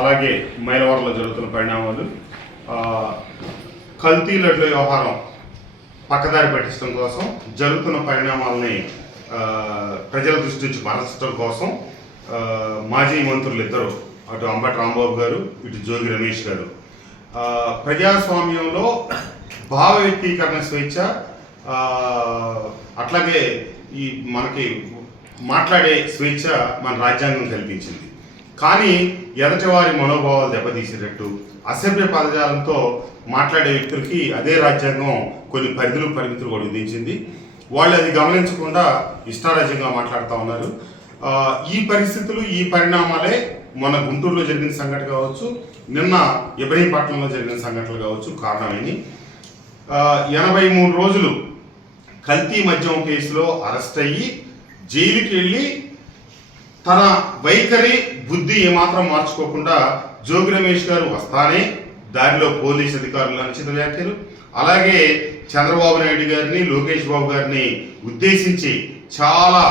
అలాగే మైలవరంలో జరుగుతున్న పరిణామాలు, కల్తీ లడ్ల వ్యవహారం పక్కదారి పట్టించడం కోసం జరుగుతున్న పరిణామాలని ప్రజల దృష్టి నుంచి మరల్చడం కోసం మాజీ మంత్రులు ఇద్దరు, అటు అంబటి రాంబాబు గారు, ఇటు జోగి రమేష్ గారు, ప్రజాస్వామ్యంలో భావ వ్యక్తీకరణ స్వేచ్ఛ, అట్లాగే ఈ మనకి మాట్లాడే స్వేచ్ఛ మన రాజ్యాంగం కల్పించింది. కానీ ఎదటివారి మనోభావాలు దెబ్బతీసేటట్టు అసభ్య పదజాలంతో మాట్లాడే వ్యక్తులకి అదే రాజ్యాంగం కొన్ని పరిమితులు కూడా విధించింది. వాళ్ళు అది గమనించకుండా ఇష్టారాజ్యంగా మాట్లాడుతూ ఉన్నారు. ఈ పరిస్థితులు, ఈ పరిణామాలే మన గుంటూరులో జరిగిన సంఘటన కావచ్చు, నిన్న ఇబ్రహీంపట్నంలో జరిగిన సంఘటనలు కావచ్చు కారణమైంది. 83 రోజులు కల్తీ మద్యం కేసులో అరెస్ట్ అయ్యి జైలుకి వెళ్ళి తన వైఖరి బుద్ధి ఏమాత్రం మార్చుకోకుండా జోగి రమేష్ గారు వస్తానే దారిలో పోలీసు అధికారులు అనుచిత వ్యాఖ్యలు, అలాగే చంద్రబాబు నాయుడు గారిని, లోకేష్ బాబు గారిని ఉద్దేశించి చాలా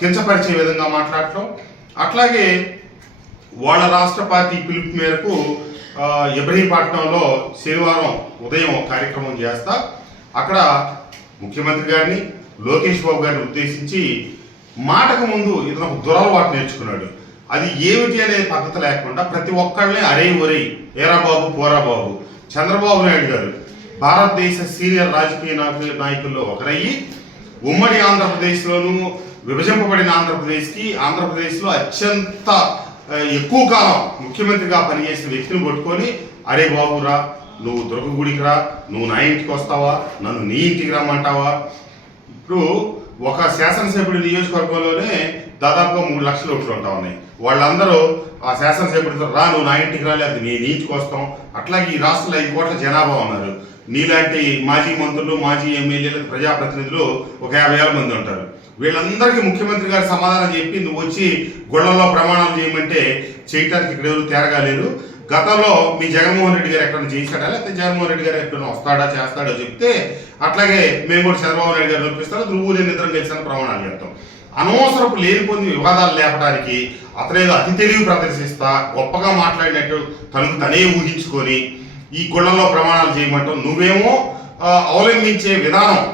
కించపరిచే విధంగా మాట్లాడటం, అట్లాగే వాళ్ళ రాష్ట్ర పార్టీ పిలుపు మేరకు ఇబ్రహీంపట్నంలో శనివారం ఉదయం కార్యక్రమం చేస్తా అక్కడ ముఖ్యమంత్రి గారిని, లోకేష్ బాబు గారిని ఉద్దేశించి మాటకు ముందు ఇతను ఒక దురలవాటు నేర్చుకున్నాడు. అది ఏమిటి అనే పద్ధతి లేకుండా ప్రతి ఒక్కళ్ళని అరే ఒరే, ఏరా బాబు, పోరా బాబు. చంద్రబాబు నాయుడు గారు భారతదేశ సీనియర్ రాజకీయ నాయకుల్లో ఒకరయ్యి ఉమ్మడి ఆంధ్రప్రదేశ్లోనూ విభజింపబడిన ఆంధ్రప్రదేశ్లో అత్యంత ఎక్కువ కాలం ముఖ్యమంత్రిగా పనిచేసిన వ్యక్తిని పట్టుకొని అరే బాబురా, నువ్వు దుర్గగుడికి రా, నువ్వు నా ఇంటికి వస్తావా, నన్ను నీ ఇంటికి రమ్మంటావా. ఇప్పుడు ఒక శాసనసభ్యుడి నియోజకవర్గంలోనే దాదాపుగా 3 లక్షల ఓట్లు ఉంటా ఉన్నాయి. వాళ్ళందరూ ఆ శాసనసభ్యుడితో రా, నువ్వు నా ఇంటికి రాలే, అది నీ ఇంటికి వస్తాం. అట్లాగే ఈ రాష్ట్రంలో 5 కోట్ల జనాభా ఉన్నారు. నీలాంటి మాజీ మంత్రులు, మాజీ ఎమ్మెల్యేలు, ప్రజాప్రతినిధులు ఒక 50,000 మంది ఉంటారు. వీళ్ళందరికీ ముఖ్యమంత్రి గారు సమాధానం చెప్పి నువ్వు వచ్చి గుళ్ళల్లో ప్రమాణాలు చేయమంటే చేయటానికి ఇక్కడ ఎవరు తేరగాలేరు. గతంలో మీ జగన్మోహన్ రెడ్డి గారు ఎక్కడైనా చేశాడా, లేకపోతే జగన్మోహన్ రెడ్డి గారు ఎక్కడైనా వస్తాడా చేస్తాడో చెప్తే అట్లాగే మేము కూడా చంద్రబాబు నాయుడు గారు నొప్పిస్తాడు, నువ్వు నేను ఇద్దరం కలిసిన ప్రమాణాలు చేస్తాం. అనవసరపు లేనిపోని వివాదాలు లేపడానికి అతనేదో అతి తెలివి ప్రదర్శిస్తా గొప్పగా మాట్లాడినట్టు తనకు తనే ఊహించుకొని ఈ గుళ్ళల్లో ప్రమాణాలు చేయమంటావు. నువ్వేమో అవలంబించే విధానం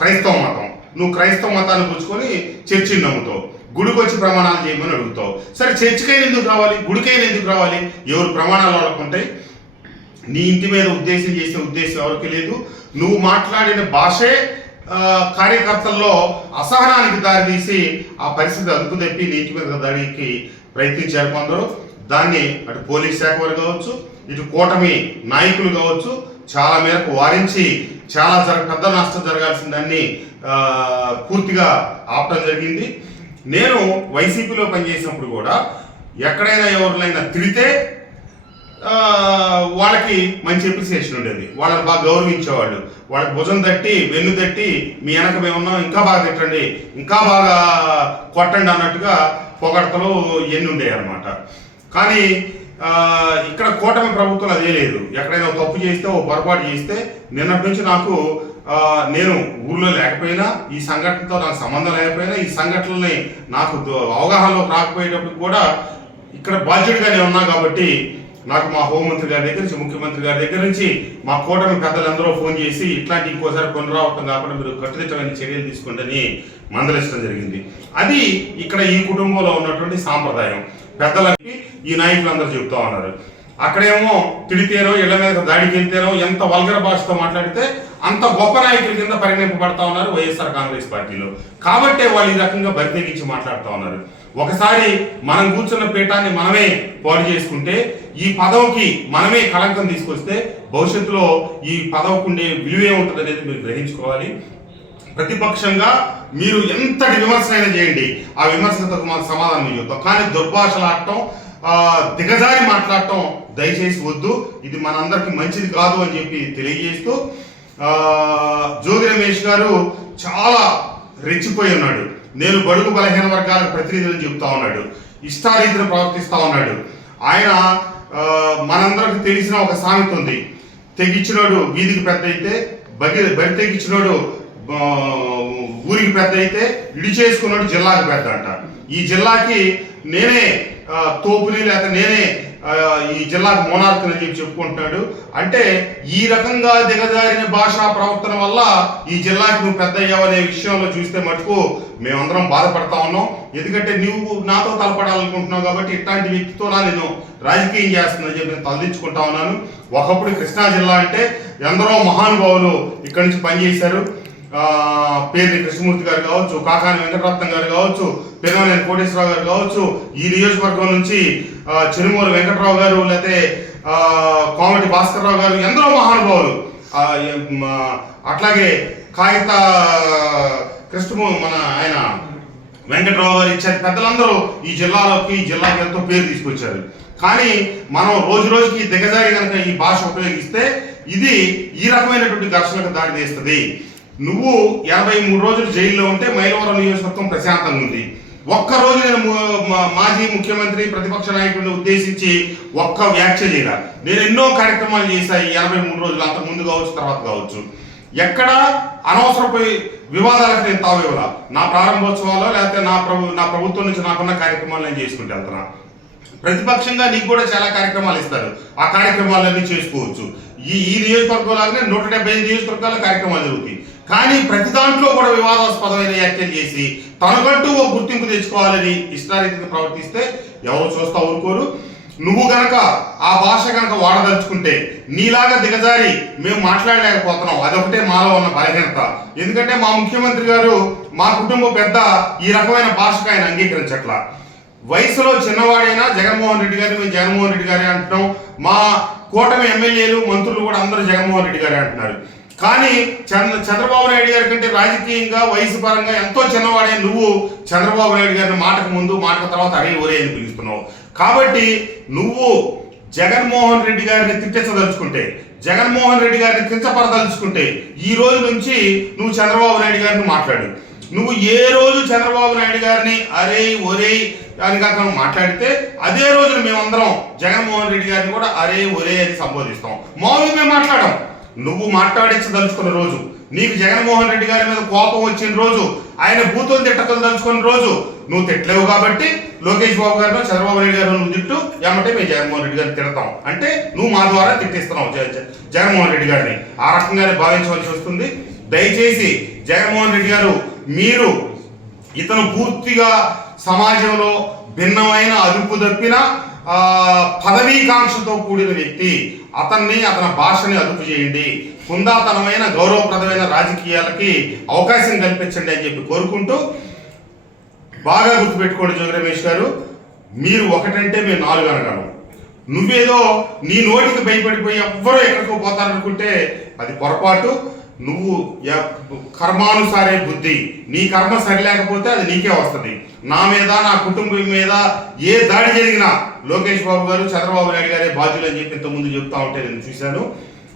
క్రైస్తవ మతం, నువ్వు క్రైస్తవ మతాన్ని పుచ్చుకొని చర్చిని నమ్ముతావు, గుడికి వచ్చి ప్రమాణాలు చేయమని అడుగుతావు. సరే, చర్చికైనా ఎందుకు రావాలి, గుడికైనా ఎందుకు రావాలి? ఎవరు ప్రమాణాలు వాళ్ళకుంటాయి. నీ ఇంటి మీద ఉద్దేశం చేసే ఉద్దేశం ఎవరికి లేదు. నువ్వు మాట్లాడిన భాషే కార్యకర్తల్లో అసహనానికి దారితీసి ఆ పరిస్థితి అదుపు తెప్పి నీ ఇంటి మీద దాడికి ప్రయత్నించారు కొందరు. దాన్ని అటు పోలీస్ శాఖ వారు కావచ్చు, ఇటు కూటమి నాయకులు కావచ్చు చాలా మేరకు వారించి చాలా పెద్ద నష్టం జరగాల్సిన దాన్ని పూర్తిగా ఆపడం జరిగింది. నేను వైసీపీలో పనిచేసినప్పుడు కూడా ఎక్కడైనా ఎవరినైనా తిడితే వాళ్ళకి మంచి అప్రిసియేషన్ ఉండేది, వాళ్ళని బాగా గౌరవించేవాళ్ళు. వాళ్ళకి భుజం తట్టి, వెన్ను తట్టి, మీ వెనక మేమున్నాం, ఇంకా బాగా తిట్టండి, ఇంకా బాగా కొట్టండి అన్నట్టుగా పొగడతలు ఎన్ని ఉండేవి అన్నమాట. కానీ ఇక్కడ కూటమి ప్రభుత్వం అదే లేదు. ఎక్కడైనా తప్పు చేస్తే, ఓ పొరపాటు చేస్తే నిన్నటి నుంచి నాకు నేను ఊర్లో లేకపోయినా, ఈ సంఘటనతో నాకు సంబంధం లేకపోయినా, ఈ సంఘటనల్ని నాకు అవగాహనలోకి రాకపోయేటప్పుడు కూడా ఇక్కడ బాధ్యుడిగా నేను ఉన్నా కాబట్టి నాకు మా హోంమంత్రి గారి దగ్గర నుంచి, ముఖ్యమంత్రి గారి దగ్గర నుంచి, మా కూటమి పెద్దలందరూ ఫోన్ చేసి ఇట్లాంటి ఇంకోసారి పునరావృతం కాకుండా మీరు కట్టుదిట్టమైన చర్యలు తీసుకోండి అని మందలించడం జరిగింది. అది ఇక్కడ ఈ కుటుంబంలో ఉన్నటువంటి సాంప్రదాయం. పెద్దలకి ఈ నాయకులందరూ చెప్తా ఉన్నారు. అక్కడేమో తిడితేనో, ఇళ్ల మీద దాడికి వెళ్తేనో, ఎంత వల్గర భాషతో మాట్లాడితే అంత గొప్ప నాయకుల కింద పరిగణింపబడతా ఉన్నారు వైఎస్ఆర్ కాంగ్రెస్ పార్టీలో. కాబట్టే వాళ్ళు ఈ రకంగా బరితెగించి మాట్లాడుతూ ఉన్నారు. ఒకసారి మనం కూర్చున్న పీఠాన్ని మనమే పాడు చేసుకుంటే, ఈ పదవికి మనమే కళంకం తీసుకొస్తే భవిష్యత్తులో ఈ పదవికి ఉండే విలువే ఉంటుంది అనేది మీరు గ్రహించుకోవాలి. ప్రతిపక్షంగా మీరు ఎంతటి విమర్శనైనా చేయండి, ఆ విమర్శలకు మాకు సమాధానం మేము చెప్తాం. కానీ దుర్భాషలాడటం, దిగజారి మాట్లాడటం దయచేసి వద్దు. ఇది మనందరికి మంచిది కాదు అని చెప్పి తెలియజేస్తూ, జోగి రమేష్ గారు చాలా రెచ్చిపోయి ఉన్నాడు. నేను బడుగు బలహీన వర్గాలకు ప్రతినిధులను చెప్తా ఉన్నాడు, ఇష్టారీతిని ప్రవర్తిస్తా ఉన్నాడు. ఆయన మనందరికి తెలిసిన ఒక సామెత ఉంది, తెగించినోడు వీధికి పెద్ద అయితే, బరి తెగించినోడు ఊరికి పెద్ద అయితే, ఇడి చేసుకున్నాడు జిల్లాకి పెద్ద అంట. ఈ జిల్లాకి నేనే తోపుని లేకపోతే నేనే ఈ జిల్లాకు మోనార్క్ అని చెప్పి చెప్పుకుంటున్నాడు. అంటే ఈ రకంగా దిగజారిన భాషా ప్రవర్తన వల్ల ఈ జిల్లాకి నువ్వు పెద్ద అయ్యావనే విషయంలో చూస్తే మటుకు మేమందరం బాధపడతా ఉన్నాం. ఎందుకంటే నువ్వు నాతో తలపడాలనుకుంటున్నావు కాబట్టి ఇట్లాంటి వ్యక్తితో నేను రాజకీయం చేస్తుందని చెప్పి నేను తలదించుకుంటా ఉన్నాను. ఒకప్పుడు కృష్ణా జిల్లా అంటే ఎందరో మహానుభావులు ఇక్కడి నుంచి పనిచేశారు. పేర్ని కృష్ణమూర్తి గారు కావచ్చు, కాకాని వెంకటరత్నం గారు కావచ్చు, పెనమనేని కోటేశ్వరరావు గారు కావచ్చు, ఈ నియోజకవర్గం నుంచి చెరుమూరు వెంకటరావు గారు, లేకపోతే కోమటి భాస్కర్రావు గారు, ఎందరో మహానుభావులు. అట్లాగే కాగిత ఆయన వెంకటరావు గారు ఇచ్చారు. పెద్దలందరూ ఈ జిల్లాకి ఎంతో పేరు తీసుకొచ్చారు. కానీ మనం రోజు రోజుకి దిగజారి కనుక ఈ భాష ఉపయోగిస్తే ఇది ఈ రకమైనటువంటి ఘర్షణకు దారి తీస్తుంది. నువ్వు 83 రోజులు జైల్లో ఉంటే మైలవరం నియోజకవర్గం ప్రశాంతంగా ఉంది. ఒక్కరోజు నేను మాజీ ముఖ్యమంత్రి ప్రతిపక్ష నాయకుడిని ఉద్దేశించి ఒక్క వ్యాఖ్య చేయాల. నేను ఎన్నో కార్యక్రమాలు చేశాను 83 రోజులు, అంత ముందు కావచ్చు తర్వాత కావచ్చు. ఎక్కడ అనవసరపు వివాదాలకు నేను తావివ్వాల. నా ప్రారంభోత్సవాల్లో లేకపోతే నా ప్రభుత్వం నుంచి నాకున్న కార్యక్రమాలు నేను చేసుకుంటూ వెళ్తున్నా. ప్రతిపక్షంగా నీకు కూడా చాలా కార్యక్రమాలు ఇస్తారు, ఆ కార్యక్రమాలన్నీ చేసుకోవచ్చు. ఈ నియోజకవర్గంలాగానే 175 నియోజకవర్గాల కార్యక్రమాలు జరుగుతాయి. కానీ ప్రతి దాంట్లో కూడా వివాదాస్పదమైన వ్యాఖ్యలు చేసి తనకంటూ ఒక గుర్తింపు తెచ్చుకోవాలని ఇష్టారీతిగా ప్రవర్తిస్తే ఎవరు చూస్తా ఊరుకోరు. నువ్వు గనక ఆ భాష కనుక వాడదలుచుకుంటే నీలాగా దిగజారి మేము మాట్లాడలేకపోతున్నాం. అదొకటే మాలో ఉన్న బలహీనత. ఎందుకంటే మా ముఖ్యమంత్రి గారు, మా కుటుంబ పెద్ద ఈ రకమైన భాషకు ఆయన అంగీకరించట్లా. వయసులో చిన్నవాడైనా జగన్మోహన్ రెడ్డి గారిని మేము జగన్మోహన్ రెడ్డి గారే అంటున్నాం. మా కూటమి ఎమ్మెల్యేలు మంత్రులు కూడా అందరూ జగన్మోహన్ రెడ్డి గారే అంటున్నారు. కానీ చంద్రబాబు నాయుడు గారి కంటే రాజకీయంగా వయసు పరంగా ఎంతో చిన్నవాడే నువ్వు చంద్రబాబు నాయుడు గారిని మాటకు ముందు మాటకు తర్వాత అరే ఒరే అని పిలుస్తున్నావు. కాబట్టి నువ్వు జగన్మోహన్ రెడ్డి గారిని తిట్టించదలుచుకుంటే, జగన్మోహన్ రెడ్డి గారిని కించపరదలుచుకుంటే ఈ రోజు నుంచి నువ్వు చంద్రబాబు నాయుడు గారిని మాట్లాడు. నువ్వు ఏ రోజు చంద్రబాబు నాయుడు గారిని అరే ఒరే అని కాక మాట్లాడితే అదే రోజు మేమందరం జగన్మోహన్ రెడ్డి గారిని కూడా అరే ఒరే అని సంబోధిస్తాం. మామూలుగా మేము మాట్లాడాం. నువ్వు మాట్లాడించదలుచుకున్న రోజు, నీకు జగన్మోహన్ రెడ్డి గారి మీద కోపం వచ్చిన రోజు, ఆయన బూతులు తిట్టదలుచుకున్న రోజు నువ్వు తిట్టలేవు. కాబట్టి లోకేష్ బాబు గారినో చంద్రబాబు నాయుడు గారు నువ్వు తిట్టు, ఏమంటే మేము జగన్మోహన్ రెడ్డి గారిని తిడతాం అంటే నువ్వు మా ద్వారా తిట్టిస్తున్నావు జగన్మోహన్ రెడ్డి గారిని. ఆ రకంగానే భావించవలసి వస్తుంది. దయచేసి జగన్మోహన్ రెడ్డి గారు, మీరు ఇతను పూర్తిగా సమాజంలో భిన్నమైన అదుపు తప్పిన పదవీకాంక్షతో కూడిన వ్యక్తి. అతని భాషని అదుపు చేయండి. హుందాతనమైన గౌరవప్రదమైన రాజకీయాలకి అవకాశం కల్పించండి అని చెప్పి కోరుకుంటూ, బాగా గుర్తుపెట్టుకోండి జోగి రమేష్ గారు, మీరు ఒకటంటే మేము 4 అనగలం. నువ్వేదో నీ నోటికి భయపడిపోయి ఎవ్వరూ ఎక్కడికో పోతారనుకుంటే అది పొరపాటు. నువ్వు కర్మానుసారే బుద్ధి. నీ కర్మ సరిలేకపోతే అది నీకే వస్తుంది. నా మీద, నా కుటుంబం మీద ఏ దాడి జరిగినా లోకేష్ బాబు గారు, చంద్రబాబు నాయుడు గారే బాధ్యులు అని చెప్పి ఇంతకుముందు చెప్తా ఉంటే నేను చూశాను.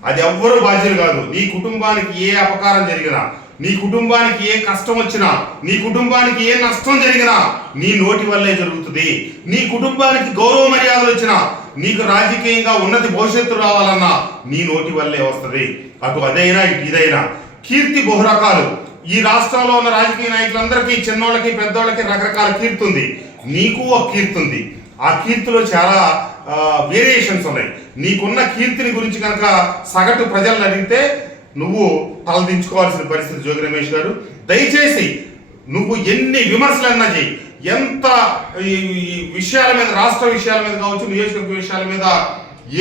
అది ఎవ్వరూ బాధ్యులు కాదు. నీ కుటుంబానికి ఏ అపకారం జరిగినా, నీ కుటుంబానికి ఏ కష్టం వచ్చినా, నీ కుటుంబానికి ఏ నష్టం జరిగినా నీ నోటి వల్లే జరుగుతుంది. నీ కుటుంబానికి గౌరవ మర్యాదలు వచ్చినా, నీకు రాజకీయంగా ఉన్నతి భవిష్యత్తు రావాలన్నా నీ నోటి వల్లే వస్తుంది. అటు అదైనా ఇటు ఇదైనా. కీర్తి బహురకాలు. ఈ రాష్ట్రంలో ఉన్న రాజకీయ నాయకులందరికీ, చిన్నోళ్ళకి పెద్దోళ్ళకి రకరకాల కీర్తి ఉంది. నీకు ఒక కీర్తి ఉంది. ఆ కీర్తిలో చాలా వేరియేషన్స్ ఉన్నాయి. నీకున్న కీర్తిని గురించి కనుక సగటు ప్రజలను అడిగితే నువ్వు తలదించుకోవాల్సిన పరిస్థితి జోగి రమేష్ గారు. దయచేసి నువ్వు ఎన్ని విమర్శలన్నా చేయి, ఎంత విషయాల మీద, రాష్ట్ర విషయాల మీద కావచ్చు, నియోజకవర్గ విషయాల మీద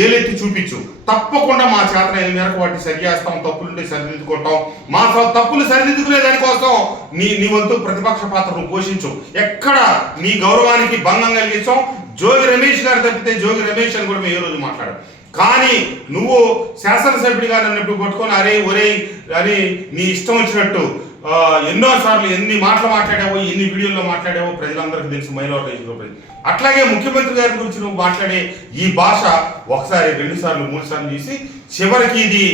ఏలెత్తి చూపించు. తప్పకుండా మా చేతనైన మేరకు వాటిని సరి చేస్తాం, తప్పులుంటే సరిదిద్దుకుంటాం. మా తప్పులు సరిదిద్దుకునే దానికోసం నీ వంతు ప్రతిపక్ష పాత్రను పోషించు. ఎక్కడ నీ గౌరవానికి భంగం కలిగించాం జోగి రమేష్ గారు తప్పితే జోగి రమేష్ అని కూడా మేము ఏ రోజు మాట్లాడాం. కానీ నువ్వు శాసనసభ్యుడిగా నన్ను ఇప్పుడు పట్టుకొని అరే ఒరే అని నీ ఇష్టం వచ్చినట్టు ఎన్నోసార్లు ఎన్ని మాటలు మాట్లాడావో, ఎన్ని వీడియోల్లో మాట్లాడావో ప్రజలందరికీ తెలుసు, మైనారిటీ. అట్లాగే ముఖ్యమంత్రి గారి గురించి నువ్వు మాట్లాడే ఈ భాష 1 సారి 2 సార్లు 3 సార్లు చేసి చివరికి ఇది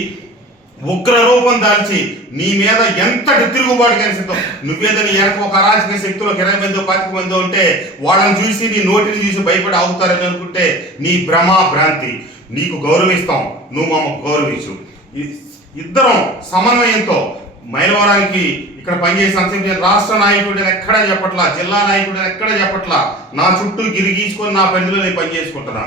ఉగ్ర రూపం దాల్చి నీ మీద ఎంతటి తిరుగుబాటు కనిపిస్తావు. నువ్వేదని వెనక ఒక అరాచక శక్తిలో 20 మందో 25 మందో ఉంటే వాళ్ళని చూసి నీ నోటిని చూసి భయపడి ఆగుతారని అనుకుంటే నీ భ్రాంతి. నీకు గౌరవిస్తాం, నువ్వు మమ్మల్ని గౌరవించు. ఇద్దరం సమన్వయంతో మైలవరానికి ఇక్కడ పనిచేసిన అంతసేపు రాష్ట్ర నాయకుడు ఎక్కడా చెప్పట్లా, జిల్లా నాయకుడు ఎక్కడా చెప్పట్లా. నా చుట్టూ గిరిగీసుకొని నా పరిధిలో నేను పనిచేసుకుంటున్నా.